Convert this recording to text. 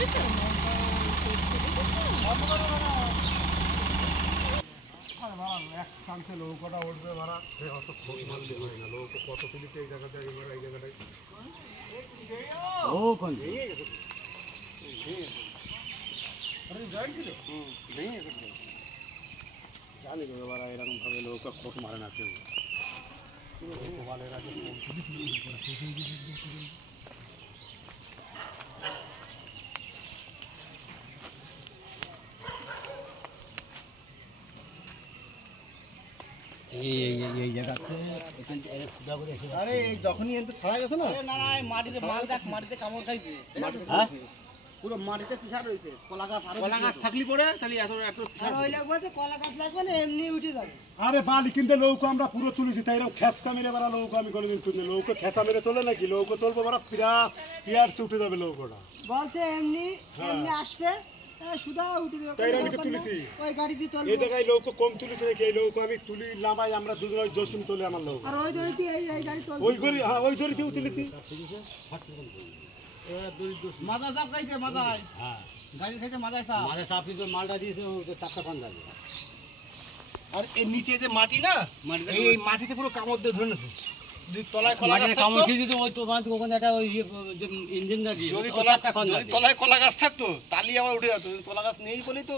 এক চান্সে নৌকাটা উঠবে ভাড়া সে অত খোঁজ মারলে হয় না। নৌকা কত তুলিছে এই জায়গাতে, এই জায়গাটায় জানি তো এবার এরকম ভাবে নৌকা খোঁজ মারে না কেউ। এই জায়গাতে আরে যখনই এনতে ছাড়া গেছে না, না না মাটিতে মাল দেখ, মাটিতে কামড় খাইছে। পুরো মাটিতে পিছাড় রয়েছে। কলা গাছ থাকলি পরে তাহলে এত আর ওই লোক বলছে কলা গাছ লাগবে না, এমনি উঠে যাবে। আরে বালি কিনতে নৌকা আমরা পুরো তুলেছি, তাই এরকম খেসকা মেরে বেড়া নৌকা আমি কোনোদিন তুলি। নৌকা খেসা মেরে চলে নাকি? নৌকা তুলবো বেড়া পিয়ার উঠে যাবে নৌকাটা। বলছে এমনি এমনি আসবে, সুদা উঠে যাবে। তাই আমি তো তুলেছি ওই গাড়ি দিয়ে এই চলবে। জায়গায়। নৌকা কম তুলেছে নাকি? এই নৌকা আমি তুলি নামাই, আমরা দুজন জসিম তোলে আমার নৌকা। আর ওই দড়ি দিয়ে এই গাড়ি চলবে। ওই গড়ি, হ্যাঁ ওই দড়িতেও তুলেছি। মাথা চাপ খাইছে, মাথায় হ্যাঁ গাড়ি খাইছে, মাথায় চাপ। মাঝে চাপি তো মালটা দিয়েছে, চারটা পান যাবে। আর এর নিচে যে মাটি না, এই মাটিতে পুরো কামড় দিয়ে ধরে নিয়েছে। যদি তলায় কলা গাছ মাটিতে থাকতো, কামড় খেয়ে দিত, ওই তোমার ওখানে একটা ওই ইঞ্জিনটা দিয়ে যদি তলায় তলায় কলা গাছ থাকতো তাহলে আবার উঠে যেত। কলা গাছ নেই বলেই তো